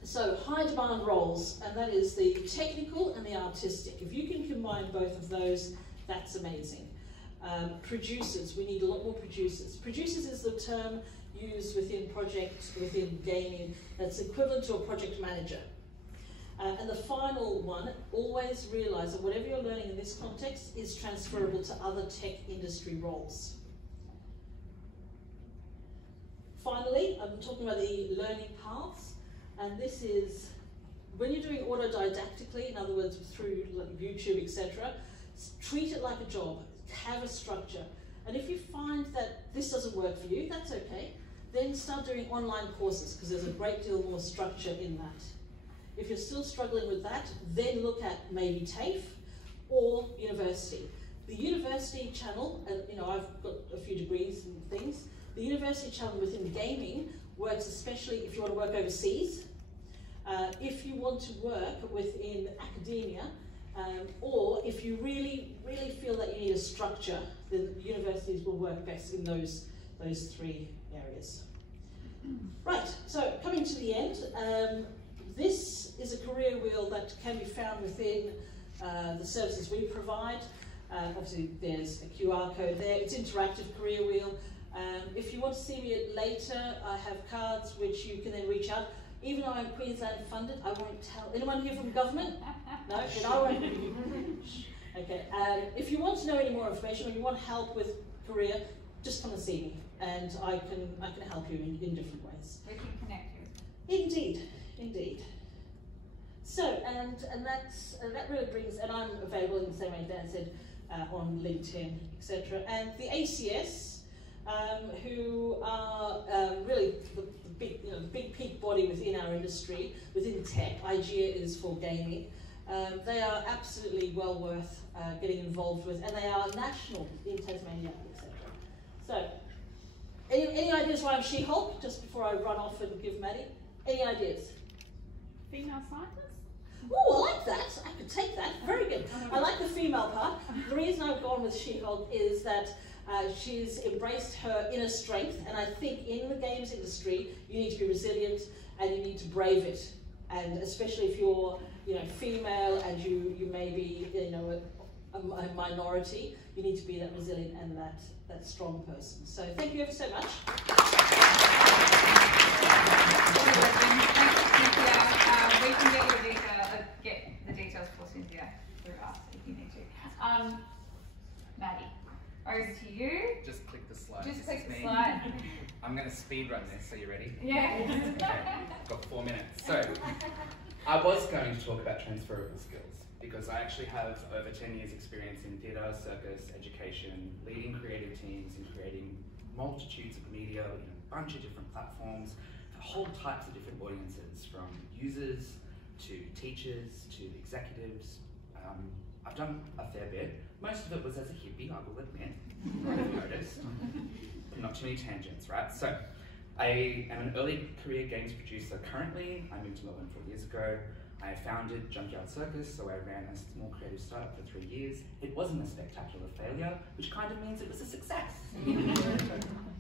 So high demand roles, and that is the technical and the artistic. If you can combine both of those, that's amazing. Producers, we need a lot more producers. Producers is the term used within gaming that's equivalent to a project manager. And the final one, always realize that whatever you're learning in this context is transferable to other tech industry roles. Finally, I'm talking about the learning paths, and this is when you're doing autodidactically, in other words, through like YouTube, etc., treat it like a job, have a structure. And if you find that this doesn't work for you, that's okay. Then start doing online courses, because there's a great deal more structure in that. If you're still struggling with that, then look at maybe TAFE or university. The university channel, and I've got a few degrees and things, the university channel within gaming works especially if you want to work overseas, if you want to work within academia, or if you really, really feel that you need a structure, then universities will work best in those 3 areas. Right, so coming to the end, this is a career wheel that can be found within the services we provide. Obviously there's a QR code there, it's interactive career wheel. If you want to see me later, I have cards which you can then reach out. Even though I'm Queensland funded, I won't tell. Anyone here from government? No? Then I won't. Okay. If you want to know any more information or you want help with career, just come and see me, and I can help you in different ways. We can connect you. Indeed, indeed. So, and that really brings, and I'm available in the same way Dan said, on LinkedIn, etc. And the ACS, who are really the big peak body within our industry, within tech. IGEA is for gaming. They are absolutely well worth getting involved with, and they are national in Tasmania, etc. So, any ideas why I'm She-Hulk? Just before I run off and give Maddie, any ideas? Female scientist? Oh, I like that. I could take that. Very good. I like the female part. The reason I've gone with She-Hulk is that she's embraced her inner strength, and I think in the games industry, you need to be resilient and you need to brave it. And especially if you're, female and you may be, a minority, you need to be that resilient and that strong person. So thank you ever so much. We can get the details for Cynthia through us if you need to. Maddie, over to you. Just click the slide. Just click the slide. I'm going to speed run this. Are you ready? Yeah. Okay. Got 4 minutes. So, I was going to talk about transferable skills because I actually have over 10 years experience in theatre, circus, education, leading creative teams and creating multitudes of media, a bunch of different platforms for whole types of different audiences, from users to teachers to executives. I've done a fair bit. Most of it was as a hippie, I will admit. You might have noticed. Not too many tangents, right? So, I am an early career games producer currently. I moved to Melbourne 4 years ago. I founded Junkyard Circus, so I ran a small creative startup for 3 years. It wasn't a spectacular failure, which kind of means it was a success.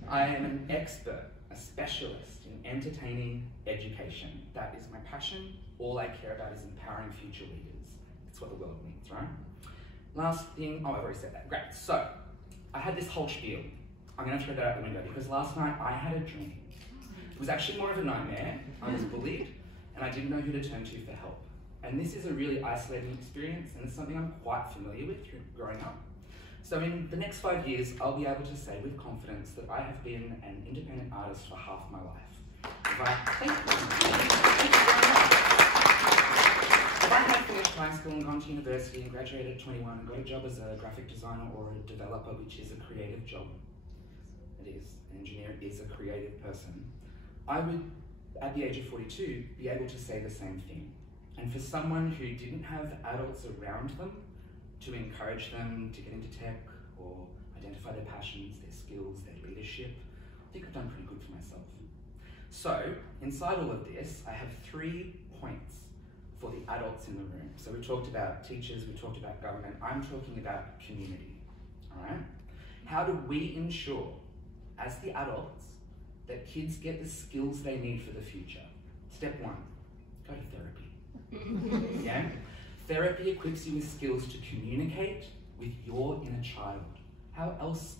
I am an expert, a specialist in entertaining education. That is my passion. All I care about is empowering future leaders. That's what the world needs, right? Last thing, I've already said that. Great. So, I had this whole spiel. I'm going to throw that out the window because last night I had a dream. It was actually more of a nightmare. I was bullied and I didn't know who to turn to for help. And this is a really isolating experience and it's something I'm quite familiar with through growing up. So in the next 5 years, I'll be able to say with confidence that I have been an independent artist for half my life. Thank you. If I had finished high school and gone to university and graduated at 21 and got a job as a graphic designer or a developer, which is a creative job, it is, an engineer is a creative person, I would, at the age of 42, be able to say the same thing. And for someone who didn't have adults around them to encourage them to get into tech or identify their passions, their skills, their leadership, I think I've done pretty good for myself. So, inside all of this, I have 3 points for the adults in the room. So we talked about teachers, we talked about government, I'm talking about community, all right? How do we ensure, as the adults, that kids get the skills they need for the future? Step 1, go to therapy. Yeah? Therapy equips you with skills to communicate with your inner child. How else,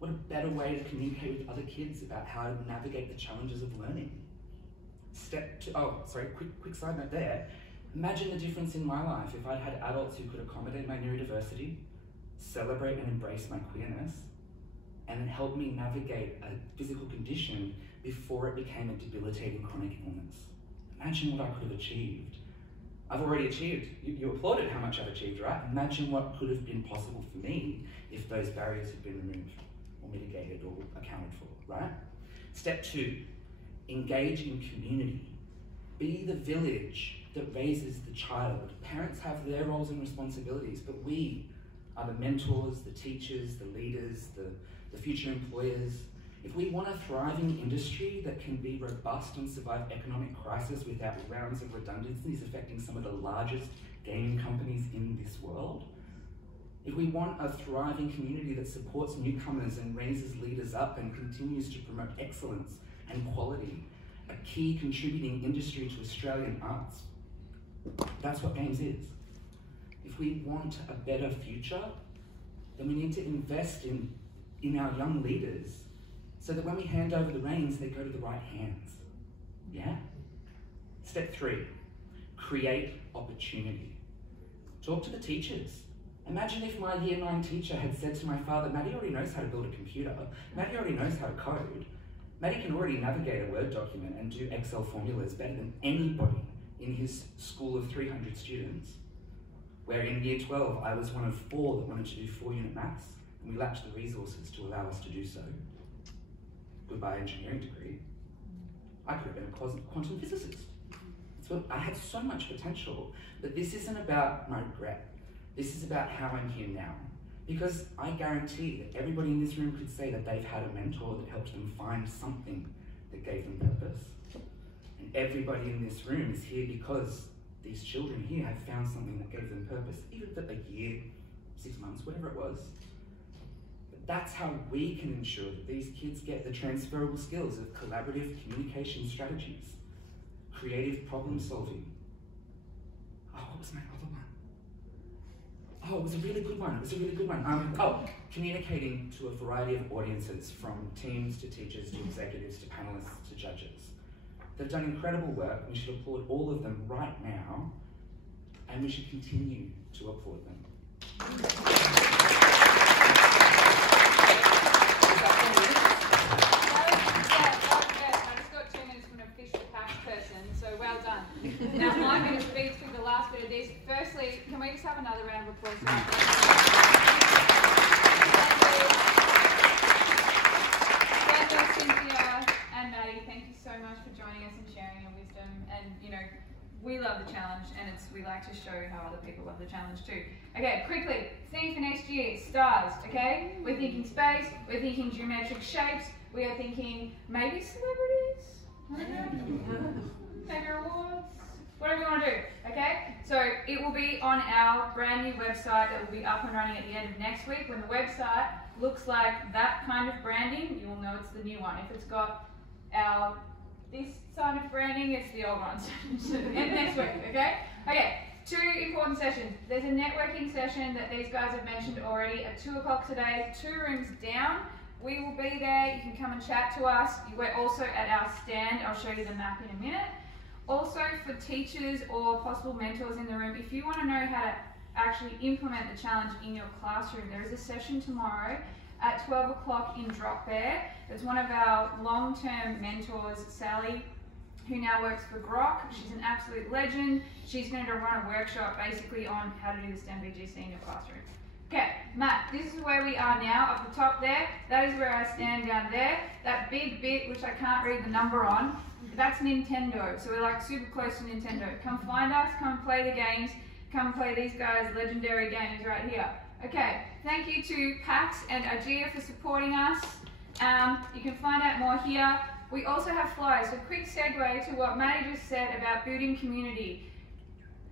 what a better way to communicate with other kids about how to navigate the challenges of learning? Step 2, oh, sorry, quick side note there. Imagine the difference in my life if I'd had adults who could accommodate my neurodiversity, celebrate and embrace my queerness, and help me navigate a physical condition before it became a debilitating chronic illness. Imagine what I could have achieved. I've already achieved. You applauded how much I've achieved, right? Imagine what could have been possible for me if those barriers had been removed or mitigated or accounted for, right? Step 2, engage in community. Be the village that raises the child. Parents have their roles and responsibilities, but we are the mentors, the teachers, the leaders, the future employers. If we want a thriving industry that can be robust and survive economic crisis without rounds of redundancies affecting some of the largest gaming companies in this world, if we want a thriving community that supports newcomers and raises leaders up and continues to promote excellence and quality, a key contributing industry to Australian arts, that's what games is. If we want a better future, then we need to invest in our young leaders so that when we hand over the reins, they go to the right hands. Yeah? Step 3, create opportunity. Talk to the teachers. Imagine if my year 9 teacher had said to my father, Maddie already knows how to build a computer. Maddie already knows how to code. Maddie can already navigate a Word document and do Excel formulas better than anybody in his school of 300 students. Where in year 12, I was one of 4 that wanted to do 4-unit maths, and we lacked the resources to allow us to do so. Goodbye engineering degree. I could have been a quantum physicist. I had so much potential, but this isn't about my regret. This is about how I'm here now. Because I guarantee that everybody in this room could say that they've had a mentor that helped them find something that gave them purpose. And everybody in this room is here because these children here have found something that gave them purpose, even for a year, 6 months, whatever it was. But that's how we can ensure that these kids get the transferable skills of collaborative communication strategies, creative problem solving. Oh, what was my other one? Oh, it was a really good one. Communicating to a variety of audiences, from teams to teachers to executives to panelists to judges. They've done incredible work. We should applaud all of them right now, and we should continue to applaud them. I just got 2 minutes from an official PAX person, so well done. Now I'm going to speak through the last bit of this. Firstly, can we just have another round of applause? Cynthia and Maddie, thank you so much for joining us and sharing your wisdom. And you know, we love the challenge, and we like to show how other people love the challenge too. Okay, quickly, theme for next year, stars, okay? We're thinking space, we're thinking geometric shapes, we are thinking maybe celebrities, maybe rewards, whatever you want to do, okay? So it will be on our brand new website that will be up and running at the end of next week. When the website looks like that kind of branding, you will know it's the new one. If it's got this side of branding, it's the old ones. And next week, okay? Okay, 2 important sessions. There's a networking session that these guys have mentioned already at 2 o'clock today, 2 rooms down. we will be there. You can come and chat to us. We're also at our stand. I'll show you the map in a minute. Also, for teachers or possible mentors in the room, if you want to know how to actually implement the challenge in your classroom, there is a session tomorrow at 12 o'clock in Drop Bear. There's one of our long-term mentors, Sally, who now works for Grok. She's an absolute legend. She's going to run a workshop basically on how to do the STEM VGC in your classroom. Okay, Matt, this is where we are now, up the top there. That is where I stand down there. That big bit, which I can't read the number on, that's Nintendo. So we're like super close to Nintendo. Come find us, come play the games, come play these guys' legendary games right here. Okay, thank you to PAX and AGEA for supporting us. You can find out more here. We also have flyers. So quick segue to what Maddie just said about building community.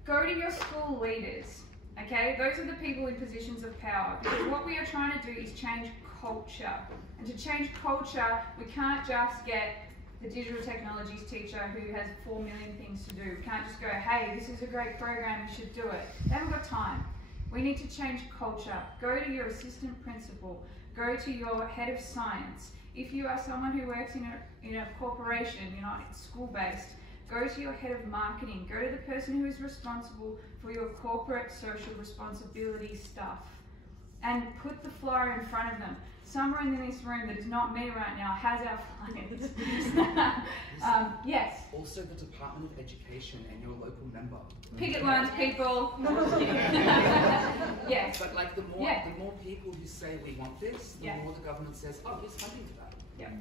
Go to your school leaders. Okay, those are the people in positions of power, because what we are trying to do is change culture. And to change culture, we can't just get the digital technologies teacher who has 4 million things to do. We can't just go, hey, this is a great program, you should do it. They haven't got time. We need to change culture. Go to your assistant principal. Go to your head of science. If you are someone who works in a corporation, you're not school-based, go to your head of marketing. Go to the person who is responsible for your corporate social responsibility stuff. And put the flyer in front of them. Someone in this room that is not me right now has our flyers. Yes? Also the Department of Education and your local member. Picket lines, people. Yes. But like the more people who say we want this, the more the government says, oh, here's funding for that. Yep.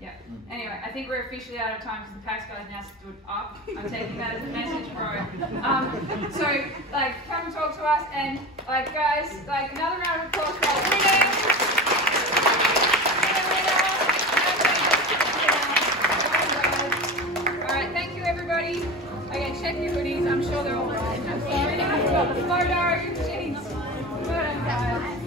Yeah. Anyway, I think we're officially out of time because the PAX guys now stood up. I'm taking that as a message, bro. So, like, come and talk to us, and like, guys, like, another round of applause for our winners. All right, thank you, everybody. Again, check your hoodies. I'm sure they're all right. I'm sorry, I forgot the photo. Jeez. Well done, guys.